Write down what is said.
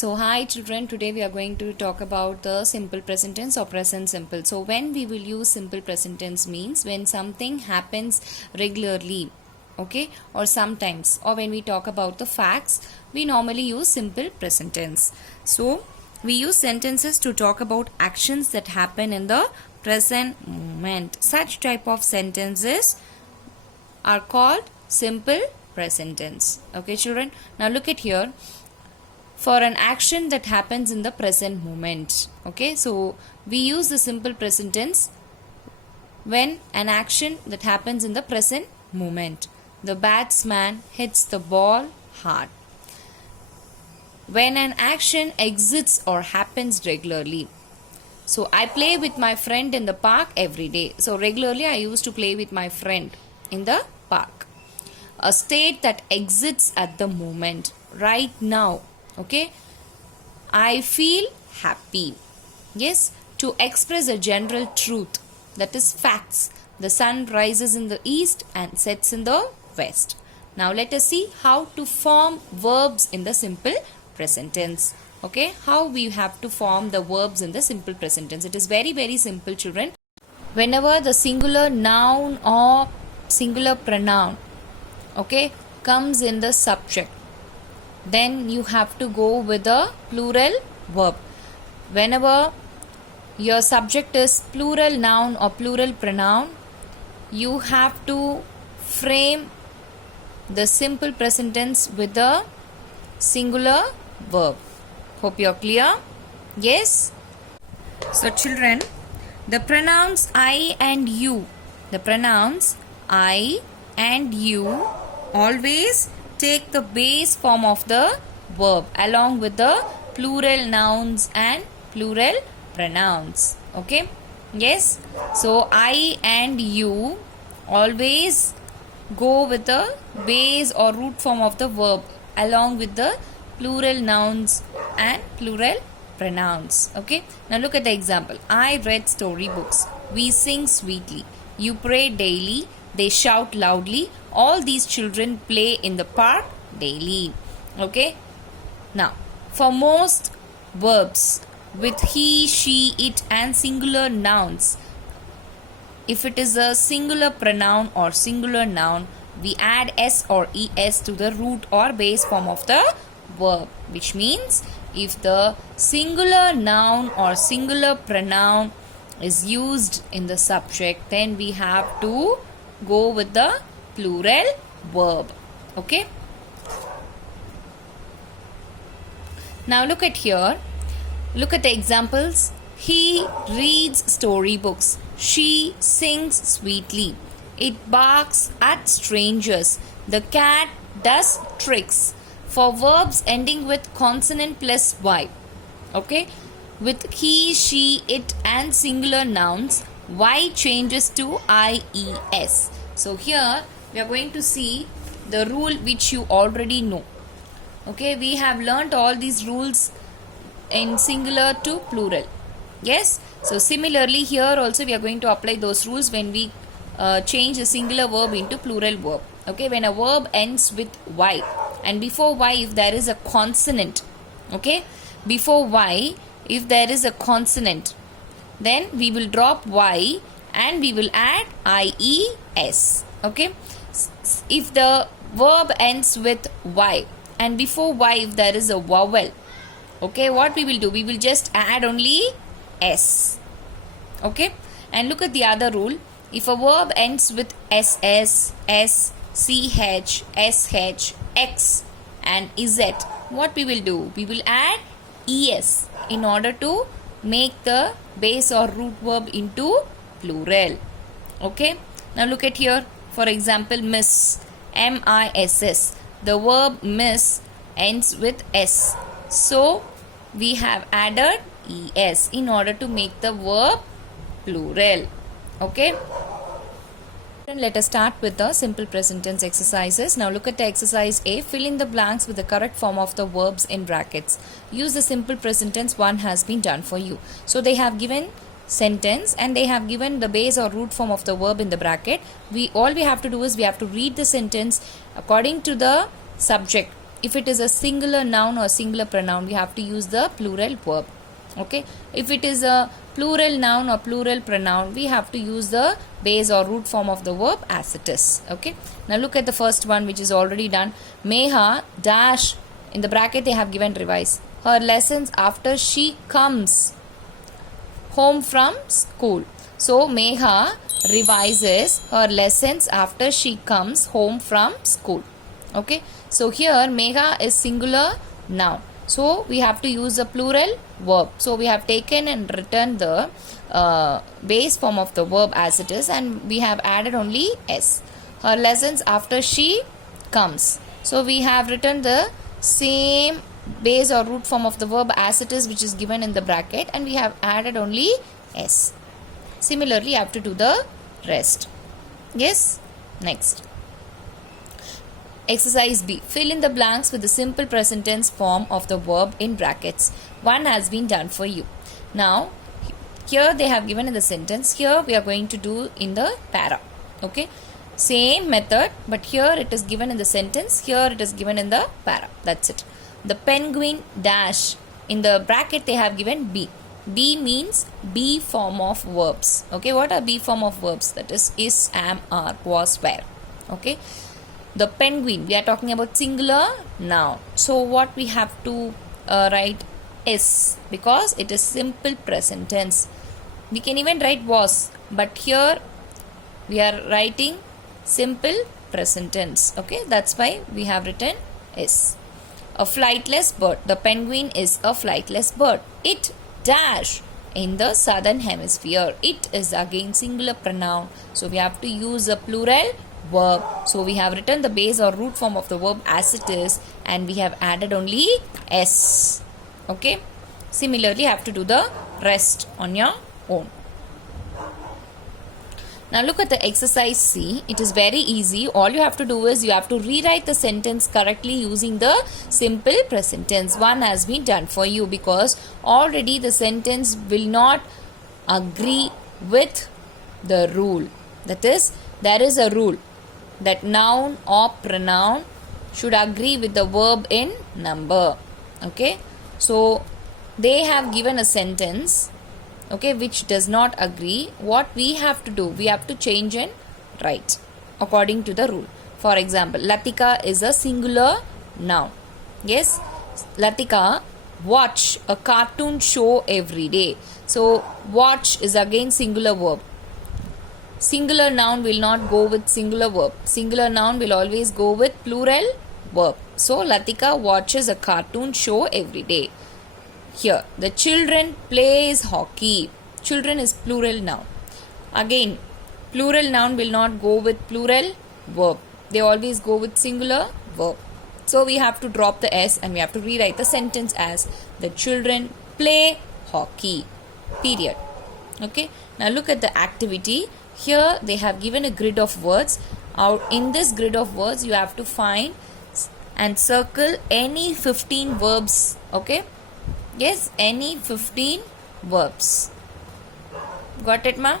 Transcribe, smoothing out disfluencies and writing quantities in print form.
So hi children, today we are going to talk about the simple present tense or present simple. So when we will use simple present tense means when something happens regularly, okay, or sometimes, or when we talk about the facts, we normally use simple present tense. So we use sentences to talk about actions that happen in the present moment. Such type of sentences are called simple present tense. Okay children, now look at here. For an action that happens in the present moment. Okay, so we use the simple present tense when an action that happens in the present moment. The batsman hits the ball hard. When an action exists or happens regularly. So I play with my friend in the park every day. So regularly I used to play with my friend in the park. A state that exists at the moment, right now. Okay, I feel happy. Yes, to express a general truth, that is facts. The sun rises in the east and sets in the west. Now let us see how to form verbs in the simple present tense. Okay, how we have to form the verbs in the simple present tense. It is very simple children. Whenever the singular noun or singular pronoun, okay, comes in the subject, then you have to go with a plural verb. Whenever your subject is plural noun or plural pronoun, you have to frame the simple present tense with a singular verb. Hope you are clear? Yes? So children, the pronouns I and you, always take the base form of the verb along with the plural nouns and plural pronouns. Okay? Yes? So I and you always go with the base or root form of the verb along with the plural nouns and plural pronouns. Okay? Now look at the example. I read storybooks. We sing sweetly. You pray daily. They shout loudly. All these children play in the park daily. Okay. Now, for most verbs with he, she, it and singular nouns, if it is a singular pronoun or singular noun, we add s or es to the root or base form of the verb. Which means if the singular noun or singular pronoun is used in the subject, then we have to go with the plural verb. Okay. Now look at here. Look at the examples. He reads storybooks. She sings sweetly. It barks at strangers. The cat does tricks. For verbs ending with consonant plus y. Okay. With he, she, it and singular nouns, y changes to ies. So here we are going to see the rule which you already know. Okay, we have learnt all these rules in singular to plural. Yes. So similarly here also we are going to apply those rules when we change a singular verb into plural verb. Okay, when a verb ends with y and before y if there is a consonant. Okay, before y if there is a consonant, then we will drop y and we will add ies. Okay, if the verb ends with y and before y if there is a vowel, okay, what we will do, we will just add only s. Okay, and look at the other rule. If a verb ends with ss, s, ch, sh, x and z, what we will do, we will add es in order to make the base or root verb into plural. Okay, now look at here. For example, miss, miss, the verb miss ends with s, so we have added es in order to make the verb plural. Okay, let us start with the simple present tense exercises. Now look at the exercise A. Fill in the blanks with the correct form of the verbs in brackets. Use the simple present tense. One has been done for you. So they have given sentence and they have given the base or root form of the verb in the bracket. All we have to do is we have to read the sentence according to the subject. if it is a singular noun or singular pronoun, we have to use the plural verb. Okay, if it is a plural noun or plural pronoun, we have to use the base or root form of the verb as it is. Okay, now look at the first one, which is already done. Meha dash, in the bracket they have given revise her lessons after she comes home from school. So Meha revises her lessons after she comes home from school. Okay, so here Megha is singular noun, so we have to use a plural verb. So we have taken and written the base form of the verb as it is, and we have added only s. Her lessons after she comes, so we have written the same base or root form of the verb as it is, which is given in the bracket, and we have added only s. Similarly, you have to do the rest. Yes, next. Exercise B. Fill in the blanks with the simple present tense form of the verb in brackets. One has been done for you. Now, here they have given in the sentence. Here we are going to do in the para. Okay. Same method, but here it is given in the sentence. Here it is given in the para. That's it. The penguin dash. In the bracket they have given B. B means B form of verbs. Okay. What are B form of verbs? That is, am, are, was, were. Okay. The penguin, we are talking about singular noun. So what we have to write is, because it is simple present tense. We can even write was, but here we are writing simple present tense. Okay, that's why we have written is. A flightless bird. The penguin is a flightless bird. It dash in the southern hemisphere. It is again singular pronoun. So we have to use a plural verb. So we have written the base or root form of the verb as it is, and we have added only s. Okay. Similarly, you have to do the rest on your own. Now look at the exercise C. It is very easy. All you have to do is you have to rewrite the sentence correctly using the simple present tense. One has been done for you because already the sentence will not agree with the rule. That is, there is a rule that noun or pronoun should agree with the verb in number. Okay, so they have given a sentence, okay, which does not agree. What we have to do, we have to change and write according to the rule. For example, Latika is a singular noun. Yes, Latika watch a cartoon show every day. So watch is again singular verb. Singular noun will not go with singular verb. Singular noun will always go with plural verb. So Latika watches a cartoon show every day. Here, the children plays hockey. Children is plural noun. Again, plural noun will not go with plural verb. They always go with singular verb. So we have to drop the s and we have to rewrite the sentence as the children play hockey. Period. Okay. Now look at the activity. Here they have given a grid of words. In this grid of words, you have to find and circle any 15 verbs. Okay. Yes, any 15 verbs. Got it, ma?